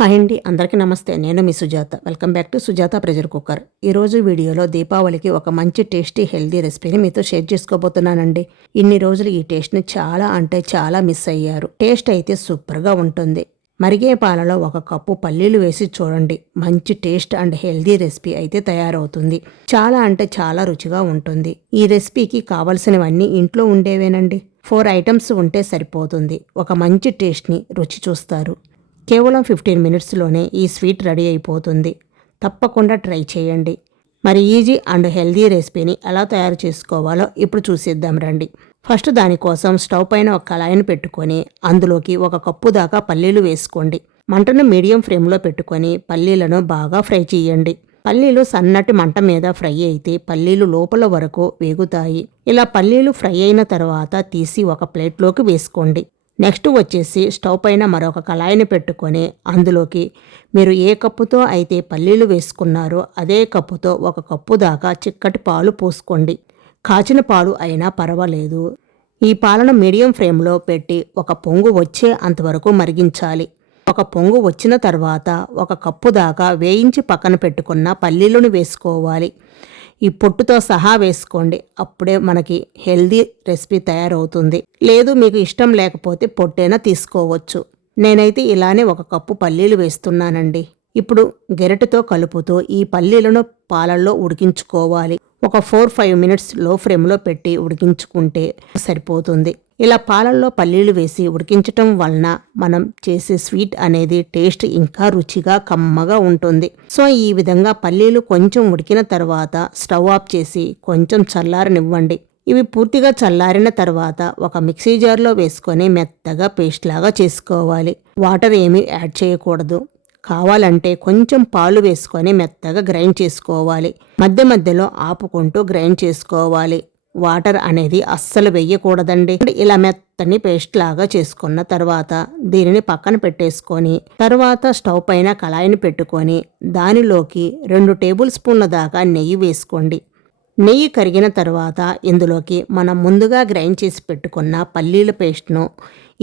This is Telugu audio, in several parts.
హాయ్ అండి, అందరికీ నమస్తే. నేను మీ Sujatha. Welcome back to Sujatha pressure cooker. ఈరోజు వీడియోలో దీపావళికి ఒక మంచి టేస్టీ హెల్దీ రెసిపీని మీతో షేర్ చేసుకోబోతున్నానండి. ఇన్ని రోజులు ఈ టేస్ట్ని చాలా మిస్ అయ్యారు. టేస్ట్ అయితే సూపర్గా ఉంటుంది. మరిగే పాలలో ఒక కప్పు పల్లీలు వేసి చూడండి. మంచి టేస్ట్ అండ్ హెల్దీ రెసిపీ అయితే తయారవుతుంది. చాలా రుచిగా ఉంటుంది. ఈ రెసిపీకి కావలసినవన్నీ ఇంట్లో ఉండేవేనండి. 4 ఐటమ్స్ ఉంటే సరిపోతుంది. ఒక మంచి టేస్ట్ని రుచి చూస్తారు. కేవలం 15 మినిట్స్లోనే ఈ స్వీట్ రెడీ అయిపోతుంది. తప్పకుండా ట్రై చేయండి. మరి ఈజీ అండ్ హెల్దీ రెసిపీని ఎలా తయారు చేసుకోవాలో ఇప్పుడు చూసేద్దాం రండి. ఫస్ట్ దానికోసం స్టవ్ పైన ఒక కళాయిని పెట్టుకొని అందులోకి 1 కప్పు దాకా పల్లీలు వేసుకోండి. మంటను మీడియం ఫ్లేమ్లో పెట్టుకొని పల్లీలను బాగా ఫ్రై చేయండి. పల్లీలు సన్నటి మంట మీద ఫ్రై అయితే పల్లీలు లోపల వరకు వేగుతాయి. ఇలా పల్లీలు ఫ్రై అయిన తర్వాత తీసి ఒక ప్లేట్లోకి వేసుకోండి. నెక్స్ట్ వచ్చేసి స్టవ్ పైన మరొక కళాయిని పెట్టుకొని అందులోకి మీరు ఏ కప్పుతో అయితే పల్లీలు వేసుకున్నారో అదే కప్పుతో 1 కప్పు దాకా చిక్కటి పాలు పోసుకోండి. కాచిన పాలు అయినా పర్వాలేదు. ఈ పాలను మీడియం ఫ్లేమ్లో పెట్టి 1 పొంగు వచ్చే అంతవరకు మరిగించాలి. 1 పొంగు వచ్చిన తర్వాత 1 కప్పు దాకా వేయించి పక్కన పెట్టుకున్న పల్లీలను వేసుకోవాలి. ఈ పొట్టుతో సహా వేసుకోండి. అప్పుడే మనకి హెల్దీ రెసిపీ తయారవుతుంది. లేదు మీకు ఇష్టం లేకపోతే పొట్టైనా తీసుకోవచ్చు. నేనైతే ఇలానే 1 కప్పు పల్లీలు వేస్తున్నానండి. ఇప్పుడు గెరటితో కలుపుతూ ఈ పల్లీలను పాలల్లో ఉడికించుకోవాలి. ఒక 4-5 మినిట్స్ లో ఫ్లేమ్లో పెట్టి ఉడికించుకుంటే సరిపోతుంది. ఇలా పాలల్లో పల్లీలు వేసి ఉడికించటం వలన మనం చేసే స్వీట్ అనేది టేస్ట్ ఇంకా రుచిగా కమ్మగా ఉంటుంది. సో ఈ విధంగా పల్లీలు కొంచెం ఉడికిన తర్వాత స్టవ్ ఆఫ్ చేసి కొంచెం చల్లారనివ్వండి. ఇవి పూర్తిగా చల్లారిన తర్వాత ఒక మిక్సీ జార్లో వేసుకొని మెత్తగా పేస్ట్ లాగా చేసుకోవాలి. వాటర్ ఏమీ యాడ్ చేయకూడదు. కావాలంటే కొంచెం పాలు వేసుకొని మెత్తగా గ్రైండ్ చేసుకోవాలి. మధ్యలో ఆపుకుంటూ గ్రైండ్ చేసుకోవాలి. వాటర్ అనేది అస్సలు వేయకూడదండి. ఇలా మెత్తని పేస్ట్ లాగా చేసుకున్న తర్వాత దీనిని పక్కన పెట్టేసుకొని తర్వాత స్టవ్ పైన కళాయిని పెట్టుకొని దానిలోకి 2 టేబుల్ స్పూన్ల దాకా నెయ్యి వేసుకోండి. నెయ్యి కరిగిన తర్వాత ఇందులోకి మనం ముందుగా గ్రైండ్ చేసి పెట్టుకున్న పల్లీల పేస్ట్ను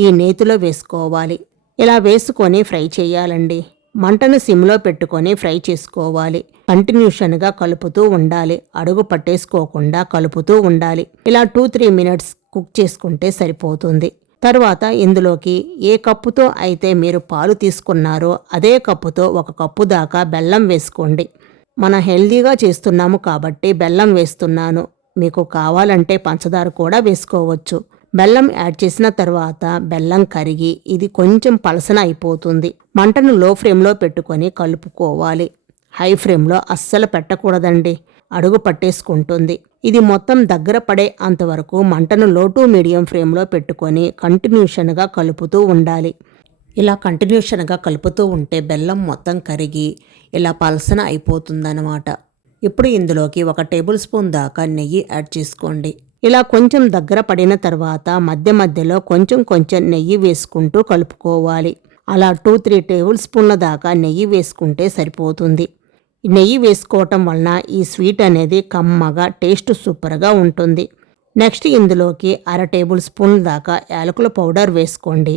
ఈ నేతిలో వేసుకోవాలి. ఇలా వేసుకొని ఫ్రై చేయాలండి. మంటను సిమ్లో పెట్టుకొని ఫ్రై చేసుకోవాలి. కంటిన్యూషన్గా కలుపుతూ ఉండాలి. అడుగు పట్టేసుకోకుండా కలుపుతూ ఉండాలి. ఇలా 2-3 మినిట్స్ కుక్ చేసుకుంటే సరిపోతుంది. తర్వాత ఇందులోకి ఏ కప్పుతో అయితే మీరు పాలు తీసుకున్నారో అదే కప్పుతో 1 కప్పు దాకా బెల్లం వేసుకోండి. మనం హెల్దీగా చేస్తున్నాము కాబట్టి బెల్లం వేస్తున్నాను. మీకు కావాలంటే పంచదార కూడా వేసుకోవచ్చు. బెల్లం యాడ్ చేసిన తర్వాత బెల్లం కరిగి ఇది కొంచెం పలసన అయిపోతుంది. మంటను లో ఫ్లేమ్లో పెట్టుకొని కలుపుకోవాలి. హై ఫ్లేమ్లో అస్సలు పెట్టకూడదండి. అడుగు పట్టేసుకుంటుంది. ఇది మొత్తం దగ్గర పడే అంతవరకు మంటను లో టు మీడియం ఫ్లేమ్లో పెట్టుకొని కంటిన్యూషన్గా కలుపుతూ ఉండాలి. ఇలా కంటిన్యూషన్గా కలుపుతూ ఉంటే బెల్లం మొత్తం కరిగి ఇలా పలసన అయిపోతుందన్నమాట. ఇప్పుడు ఇందులోకి 1 టేబుల్ స్పూన్ దాకా నెయ్యి యాడ్ చేసుకోండి. ఇలా కొంచెం దగ్గర పడిన తర్వాత మధ్యలో కొంచెం నెయ్యి వేసుకుంటూ కలుపుకోవాలి. అలా 2-3 టేబుల్ స్పూన్ల దాకా నెయ్యి వేసుకుంటే సరిపోతుంది. నెయ్యి వేసుకోవటం వలన ఈ స్వీట్ అనేది కమ్మగా టేస్ట్ సూపర్గా ఉంటుంది. నెక్స్ట్ ఇందులోకి 1/2 టేబుల్ స్పూన్ దాకా యాలకుల పౌడర్ వేసుకోండి.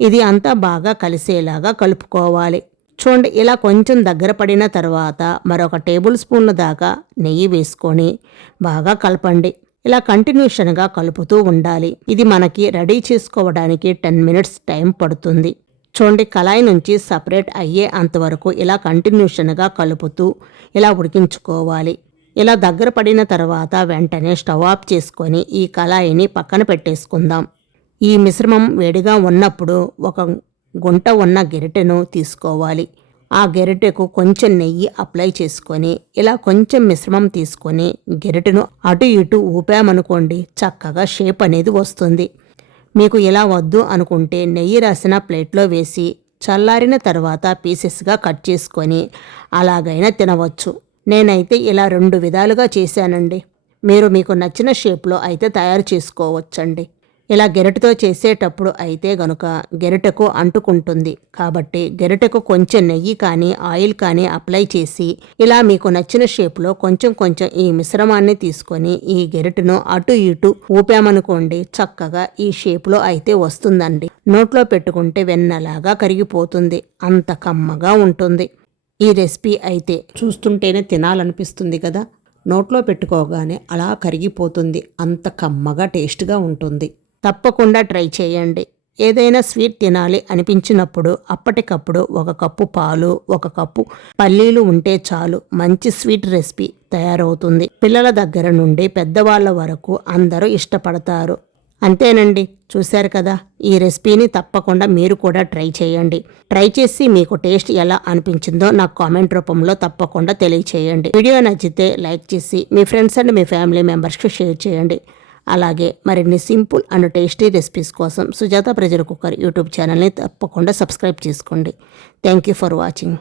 ఇది అంతా బాగా కలిసేలాగా కలుపుకోవాలి. చూడండి, ఇలా కొంచెం దగ్గర పడిన తర్వాత మరొక టేబుల్ స్పూన్ల దాకా నెయ్యి వేసుకొని బాగా కలపండి. ఇలా కంటిన్యూషన్గా కలుపుతూ ఉండాలి. ఇది మనకి రెడీ చేసుకోవడానికి 10 మినిట్స్ టైం పడుతుంది. చూడండి, కళాయి నుంచి సపరేట్ అయ్యే అంతవరకు ఇలా కంటిన్యూషన్గా కలుపుతూ ఇలా ఉడికించుకోవాలి. ఇలా దగ్గర పడిన తర్వాత వెంటనే స్టవ్ ఆఫ్ చేసుకొని ఈ కళాయిని పక్కన పెట్టేసుకుందాం. ఈ మిశ్రమం వేడిగా ఉన్నప్పుడు ఒక గుంట ఉన్న గెరిటెను తీసుకోవాలి. ఆ గెరిటెకు కొంచెం నెయ్యి అప్లై చేసుకొని ఇలా కొంచెం మిశ్రమం తీసుకొని గెరిటెను అటు ఇటు ఊపామనుకోండి చక్కగా షేప్ అనేది వస్తుంది. మీకు ఇలా వద్దు అనుకుంటే నెయ్యి రాసిన ప్లేట్లో వేసి చల్లారిన తర్వాత పీసెస్గా కట్ చేసుకొని అలాగైనా తినవచ్చు. నేనైతే ఇలా 2 విధాలుగా చేశానండి. మీకు నచ్చిన షేప్లో అయితే తయారు చేసుకోవచ్చండి. ఇలా గెరటితో చేసేటప్పుడు అయితే గనుక గెరటకు అంటుకుంటుంది. కాబట్టి గెరటకు కొంచెం నెయ్యి కానీ ఆయిల్ కానీ అప్లై చేసి ఇలా మీకు నచ్చిన షేప్లో కొంచెం కొంచెం ఈ మిశ్రమాన్ని తీసుకొని ఈ గెరటను అటు ఇటు ఊపామనుకోండి, చక్కగా ఈ షేప్లో అయితే వస్తుందండి. నోట్లో పెట్టుకుంటే వెన్నలాగా కరిగిపోతుంది, అంత కమ్మగా ఉంటుంది. ఈ రెసిపీ అయితే చూస్తుంటేనే తినాలనిపిస్తుంది కదా. నోట్లో పెట్టుకోగానే అలా కరిగిపోతుంది, అంత కమ్మగా టేస్ట్గా ఉంటుంది. తప్పకుండా ట్రై చేయండి. ఏదైనా స్వీట్ తినాలి అనిపించినప్పుడు అప్పటికప్పుడు 1 కప్పు పాలు, 1 కప్పు పల్లీలు ఉంటే చాలు, మంచి స్వీట్ రెసిపీ తయారవుతుంది. పిల్లల దగ్గర నుండి పెద్దవాళ్ళ వరకు అందరూ ఇష్టపడతారు. అంతేనండి, చూశారు కదా. ఈ రెసిపీని తప్పకుండా మీరు కూడా ట్రై చేయండి. ట్రై చేసి మీకు టేస్ట్ ఎలా అనిపించిందో నాకు కామెంట్ రూపంలో తప్పకుండా తెలియచేయండి. వీడియో నచ్చితే లైక్ చేసి మీ ఫ్రెండ్స్ అండ్ మీ ఫ్యామిలీ మెంబర్స్కి షేర్ చేయండి. అలాగే మరిన్ని సింపుల్ అండ్ టేస్టీ రెసిపీస్ కోసం సుజాత ప్రెషర్ కుక్కర్ యూట్యూబ్ ఛానల్ని తప్పకుండా సబ్స్క్రైబ్ చేసుకోండి. Thank you for watching.